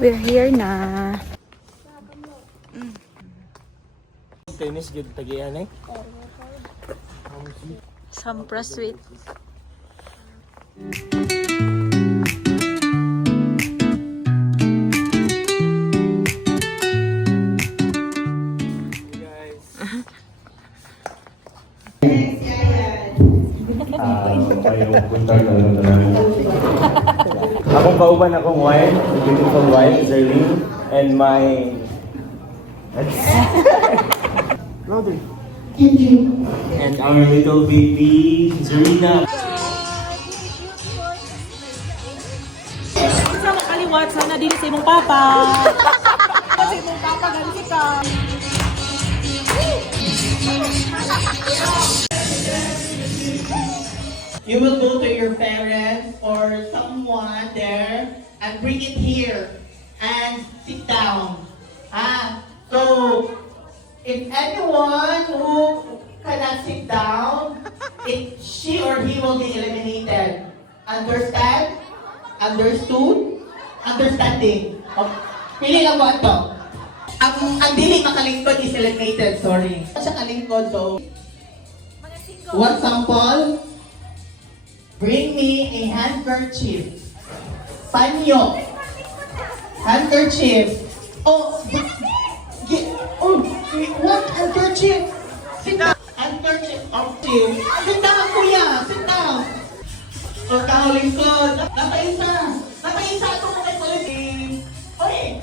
We're here na. Tennis good tagian eh. Sampra sweet. Akong kauban akong wife, beautiful wife, Zerlene, and my... Louder. And our little baby, Zerina. Sa makaliwat, sana din sa imong papa. Kasi imong papa, ganti ka. You will go to your parents or someone there and bring it here and sit down. So if anyone who cannot sit down, she or he will be eliminated. Understand? Understood? Understanding? Pili lang mo ito. Ang dili makalingkod is eliminated, sorry. Siya kalingkod, so one sample. Bring me a handkerchief. Panyo. Handkerchief. Oh, what handkerchief? Sit down. Handkerchief. Okay. Sit down, kuya. Sit down. O, kaulingkod. Napaisa. Napaisa itong mga quality. Oy,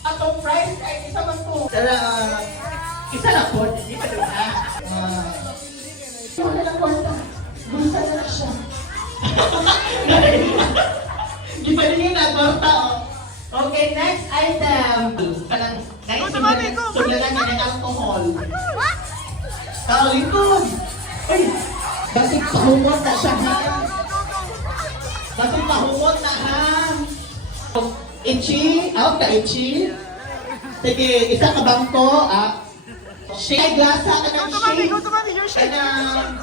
atong price ay isa man po. Isa na po. Hindi pa doon na. Wala lang po ito. Bulsa na lang siya. Kita niyo na torta. Okay, next item. Parang sulalan niya ng alcohol. Kaulingkod. Ay, basig kahumot na siya ha. Basig kahumot na ha. Itchy, out ka itchy. Sige, isa ka bangko. Shade glasa ka ng shade. Kanang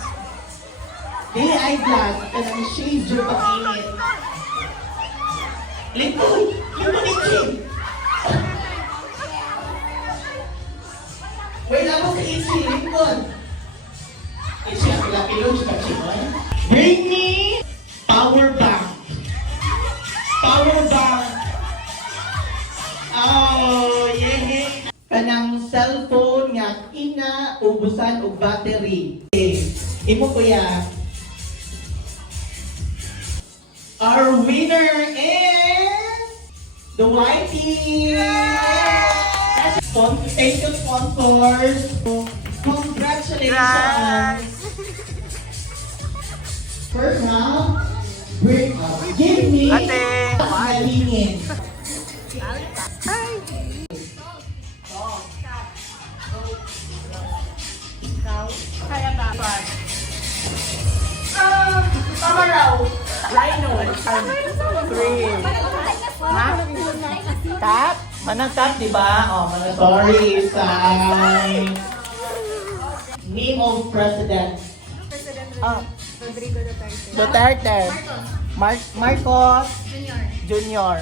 dili eyeglass, kanang shade yung pag-init. Lingkod! Lingkod itchy! Wait lang mo sa itchy, lingkod! Itchy ang pilapilon siya ka Bring me power bank. Power bank. Oh, yeah. Kanang cellphone nga ubusan og battery. Imo kuya. Our winner is the Whitey. Thank you, sponsors. Congratulations. First round, give me Malingin. Kaya ba? Tama raw. Rhino. 3. Ha? Tap? Manang tap, diba? Oh, manang Sorry, Sai. Name of President. Rodrigo Duterte. Duterte. Marcos. Junior.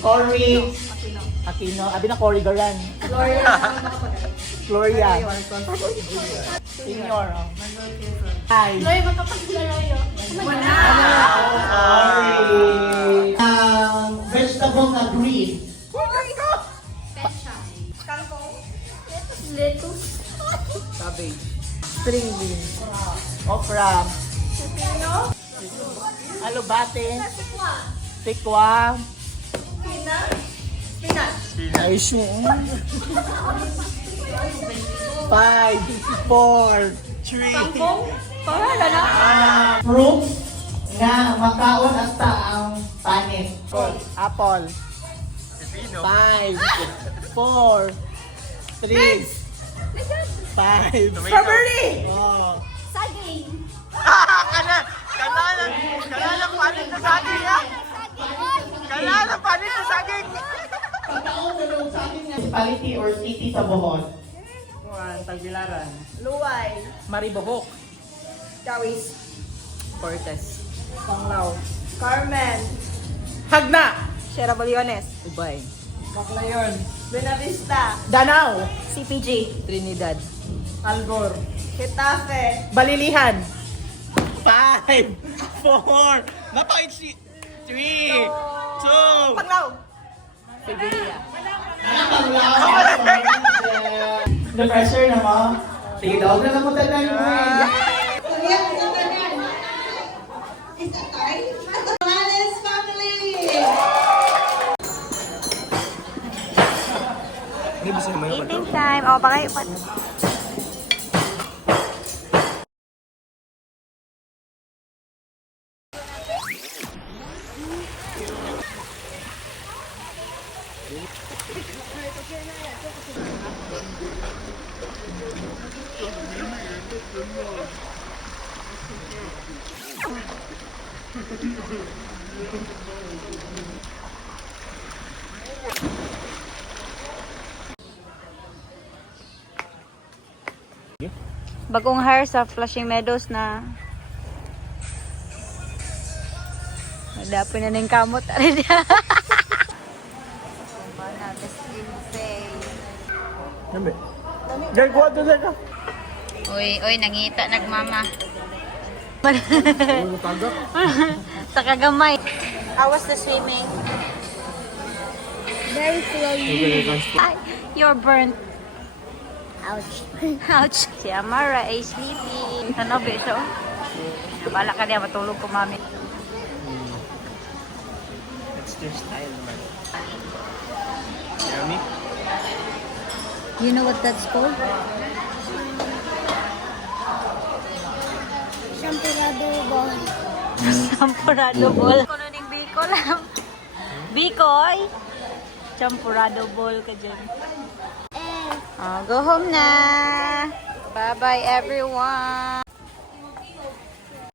Cory. Aquino. Abi na Cory Garan. Gloria. Senior. Ay. Loy, magkapaglalaro yun. Sorry. Vegetable na green. Lettuce. Cabbage. String beans. Okra. Alubate. Tikwa. Ay, sure. 5, 4, 3. Kangkong? Pahala na. Fruits na makaon hasta ang panis. Apple. 5, 4, 3, 5. Strawberry! Oh. Saging! Kalalang panis na saging, ha? Kalalang panis na saging. Pagkaon sa loob sa ating municipality or city sa Bohol. Tagbilaran. Luway. Maribohok. Dawis. Cortez. Panglao. Carmen. Hagna! Sierra Baliones. Ubay. Baclayon. Benavista. Danau. CPG. Trinidad. Algor. Getafe. Balilihan. 5, 4, napakit si 3, 2, Panglao. Siberia. The pressure na mo. Sige daw na lang mo tanan mo. Morales family! Eating time. O, baka ipat. Bagong hire sa Flushing Meadows na nadapoy na ng kamot. Nambe. Diyan ko ato ka. Uy, nangita nagmama. Sa kagamay. How was the swimming? Very slowly. Ay, you're burnt. Ouch. Ouch. Si Amara ay sleeping. Ano ba ito? Bala ka niya, matulog ko mami. That's their style naman. Yummy. You know what that's called? Champurado ball. Champurado ball. Kuno ning Bicol lang. Bikoy. Champurado ball ka dyan. Go home na. Bye-bye everyone.